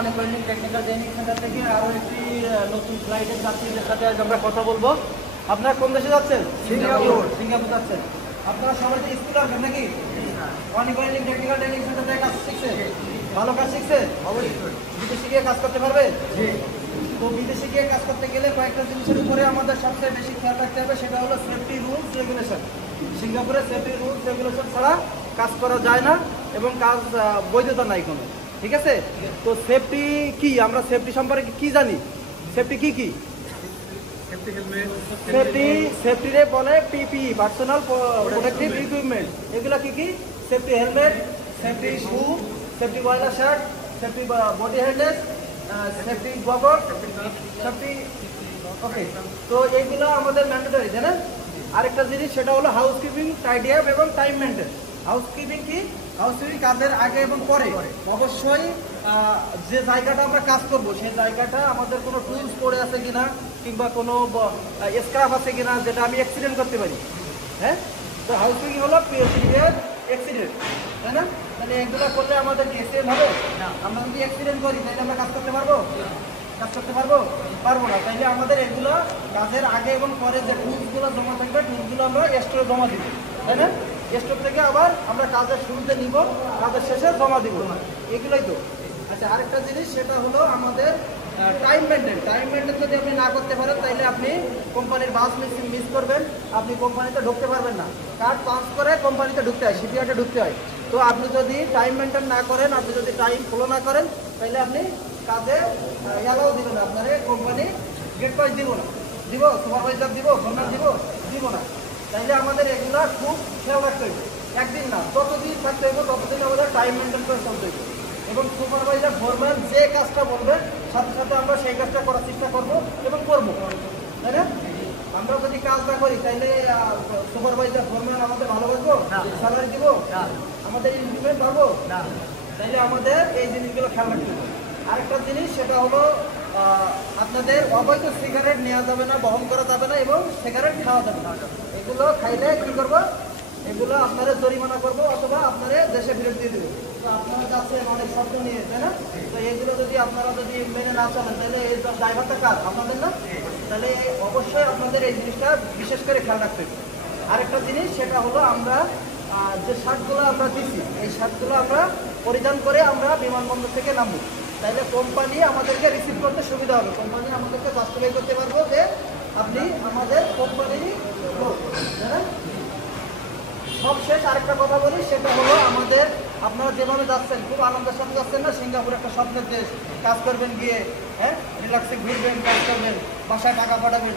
অনেক welding technical training centre থেকে আরও একটি নতুন ফ্লাইটের যাত্রীদের সাথে আজ আমরা কথা বলবো। আপনারা কোন দেশে যাচ্ছেন? সিঙ্গাপুর যাচ্ছেন। আপনারা সবাই তো স্কুল আসবেন নাকি? অনেক ওয়েল্ডিং টেকনিক্যাল ট্রেনিং সেন্টার থেকে কাজ শিখছে, ভালো কাজ শিখছে। অবশ্যই বিদেশে গিয়ে কাজ করতে পারবে। তো বিদেশে গিয়ে কাজ করতে গেলে কয়েকটা জিনিসের উপরে আমাদের সবচেয়ে বেশি খেয়াল রাখতে হবে, সেটা হলো সেফটি রুলস রেগুলেশন। সিঙ্গাপুরে সেফটি রুলস রেগুলেশন ছাড়া কাজ করা যায় না এবং কাজ বৈধতা নাই কোনো। ঠিক আছে? তো সেফটি কি, আমরা সেফটি সম্পর্কে কি জানি? সেফটি কি কি? সেফটিরে বলে পিপি, পার্সোনাল প্রোটেক্টিভ ইকুইপমেন্ট। এগুলো কি কি? Safety helmet, safety shoe, safety boiler shirt, safety body harness, safety goggle, safety. Okay, তো এইগুলো আমাদের ম্যান্ডেটরি, তাই না? আরেকটা জিনিস সেটা হলো হাউসকিপিং, টাইডি আপ এবং টাইম মেনটেন। হাউসকিপিং কি? হাউসকিপিং কাজের আগে এবং পরে অবশ্যই যে জায়গাটা আমরা কাজ করব সেই জায়গাটা আমাদের কোনো টুলস পড়ে আছে কিনা কিংবা কোনো স্ক্রাপ আছে কিনা যেটা আমি অ্যাক্সিডেন্ট করতে পারি। হ্যাঁ, তো হাউসকিপিং হলো প্রিভিয়ার অ্যাক্সিডেন্ট, তাই না? তাহলে এগুলো করলে আমাদের কি অ্যাক্সিডেন্ট হবে না? আমরা যদি অ্যাক্সিডেন্ট করি তাহলে আমরা কাজ করতে পারবো? কাজ করতে পারবো না। তাইলে আমাদের এগুলো কাজের আগে এবং পরে যে টুলসগুলো জমা থাকবে টুলসগুলো আমরা স্টোরে জমা দিব, তাই না? স্টোর থেকে আবার আমরা কাজের শুরুতে নিব, কাজের শেষে জমা দিব, এগুলোই তো। আচ্ছা, আরেকটা জিনিস সেটা হলো আমাদের টাইম মেনটেন। টাইম মেনটেন যদি আপনি না করতে পারেন তাহলে আপনি কোম্পানির বাস মিস করবেন, আপনি কোম্পানিতে ঢুকতে পারবেন না। কার্ড পাস করে কোম্পানিতে ঢুকতে হয়, শিপইয়ার্ডে ঢুকতে হয়। তো আপনি যদি টাইম মেনটেন না করেন, আপনি যদি টাইম ফলো না করেন তাহলে আপনি কাজে অ্যালাউ দিবে না, আপনার কোম্পানি গেট পাস দিব না। দিব? সুপারভাইজার দিব? ফোরম্যান দিব না। তাইলে আমাদের এগুলা খুব খেয়াল রাখতে হবে। একদিন না, যতদিন থাকতে হবে ততদিন আমাদের টাইম মেনটেন করে চলতে হবে। এবং সুপারভাইজার ফোরম্যান যে কাজটা বলবে সাথে সাথে আমরা সেই কাজটা করার চেষ্টা করবো এবং করবো, তাই না? আমরা যদি কাজ না করি তাইলে সুপারভাইজার ফোরম্যান আমাদের ভালোবাসবো, স্যালারি দিব, আমাদের ইনক্রিমেন্ট পাবো, তাইলে আমাদের এই জিনিসগুলো খেয়াল রাখতে হবে। আরেকটা জিনিস সেটা হলো আপনাদের অবৈধ সিগারেট নেওয়া যাবে না, বহন করা যাবে না এবং সিগারেট খাওয়া যাবে না। এগুলো খাইলে কি করবো? এগুলো আপনারা জরিমানা করবো অথবা আপনারা দেশে ফেরত দিয়ে দেবো। তো আপনারা যাচ্ছেন অনেক শব্দ নিয়ে, তাই না? তো এইগুলো যদি আপনারা যদি মেনে না চলেন তাহলে এই ড্রাইভারটা কাজ আপনাদের না? তাহলে অবশ্যই আপনাদের এই জিনিসটা বিশেষ করে খেয়াল রাখতে হবে। আরেকটা জিনিস সেটা হলো আমরা যে শার্টগুলো আমরা দিচ্ছি এই শার্টগুলো আমরা পরিধান করে আমরা বিমানবন্দর থেকে নামবো, তাইলে কোম্পানি আমাদেরকে রিসিভ করতে সুবিধা হবে। কোম্পানি আমাদেরকে জাস্টিফাই করতে পারবো যে আপনি আমাদের কোম্পানি। সবশেষ আরেকটা কথা বলি, সেটা হলো আমাদের আপনারা যেভাবে যাচ্ছেন খুব আনন্দের সাথে যাচ্ছেন না? সিঙ্গাপুর একটা স্বপ্নের দেশ, কাজ করবেন গিয়ে, হ্যাঁ, রিল্যাক্সে ঘুরবেন, কাজ করবেন, বাসায় টাকা পাঠাবেন,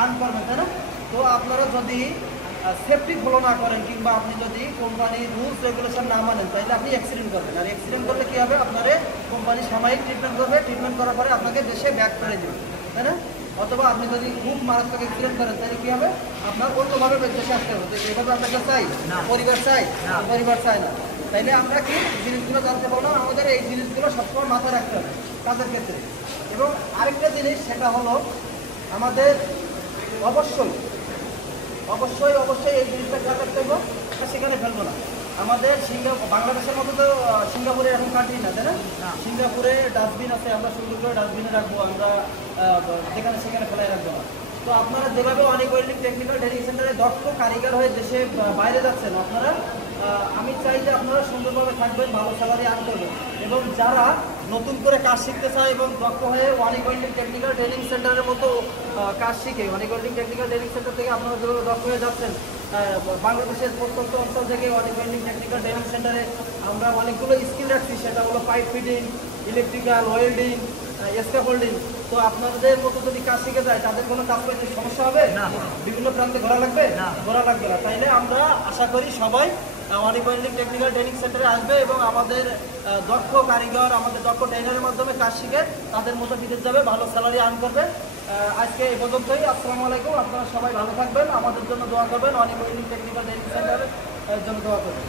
আর্ন করবেন, তাই না? তো আপনারা যদি সেফটি ফলো না করেন কিংবা আপনি যদি কোম্পানির রুলস রেগুলেশন না মানেন তাহলে আপনি অ্যাক্সিডেন্ট করবেন। আর অ্যাক্সিডেন্ট করলে কী হবে? আপনারে কোম্পানি সাময়িক ট্রিটমেন্ট করবে, ট্রিটমেন্ট করার পরে আপনাকে দেশে ব্যাক করে দেবে, তাই না? অথবা আপনি যদি খুব মারাত্মক অ্যাক্সিডেন্ট করেন তাহলে কী হবে? আপনার অন্যভাবে দেশে আসতে হবে। এভাবে আপনাকে চাই পরিবার চাই না। তাইলে আমরা কি জিনিসগুলো জানতে পারলাম, আমাদের এই জিনিসগুলো সবসময় মাথায় রাখতে হবে কাজের ক্ষেত্রে। এবং আরেকটা জিনিস সেটা হলো আমাদের অবশ্যই এই জিনিসটা খেয়াল রাখতে হবে, সেখানে ফেলবো না। আমাদের বাংলাদেশের মতো তো সিঙ্গাপুরে এখন কান্ট্রি না, তাই না? সিঙ্গাপুরে ডাস্টবিন আছে, আমরা সুন্দর করে ডাস্টবিনে রাখবো, আমরা যেখানে সেখানে ফেলাই রাখবো না। তো আপনারা যেভাবে অনেক ওয়েল্ডিং টেকনিক্যাল ট্রেনিং সেন্টারে দক্ষ কারিগর হয়ে দেশে বাইরে যাচ্ছেন, আপনারা আমি চাই যে আপনারা সুন্দরভাবে থাকবেন, ভালো স্যালারি আর্ন করবেন। এবং যারা নতুন করে কাজ শিখতে চায় এবং দক্ষ হয়ে অনেক ওয়েল্ডিং টেকনিক্যাল ট্রেনিং সেন্টারের মতো কাজ শিখে, অনেক ওয়েল্ডিং টেকনিক্যাল ট্রেনিং সেন্টার থেকে আপনারা যেভাবে দক্ষ হয়ে যাচ্ছেন, বাংলাদেশের প্রত্যন্ত অঞ্চল থেকে অনেক ওয়েল্ডিং টেকনিক্যাল ট্রেনিং সেন্টারে আমরা অনেকগুলো স্কিল রাখছি, সেটা হলো pipe fitting, electrical, welding, scaffolding. তো আপনাদের মতো যদি কাজ শিখে যায় তাদের কোনো কাজ পাইতে সমস্যা হবে না, বিভিন্ন প্রান্তে ঘোরা লাগবে না। তাইলে আমরা আশা করি সবাই অনেক ওয়েল্ডিং টেকনিক্যাল ট্রেনিং সেন্টারে আসবে এবং আমাদের দক্ষ কারিগর, আমাদের দক্ষ ট্রেনারের মাধ্যমে কাজ শিখে তাদের মতো বিদেশ যাবে, ভালো স্যালারি আর্ন করবে। আজকে এই পর্যন্তই। আসসালামু আলাইকুম। আপনারা সবাই ভালো থাকবেন, আমাদের জন্য দোয়া করবেন, অনেক ওয়েল্ডিং টেকনিক্যাল ট্রেনিং সেন্টারের জন্য দোয়া করবেন।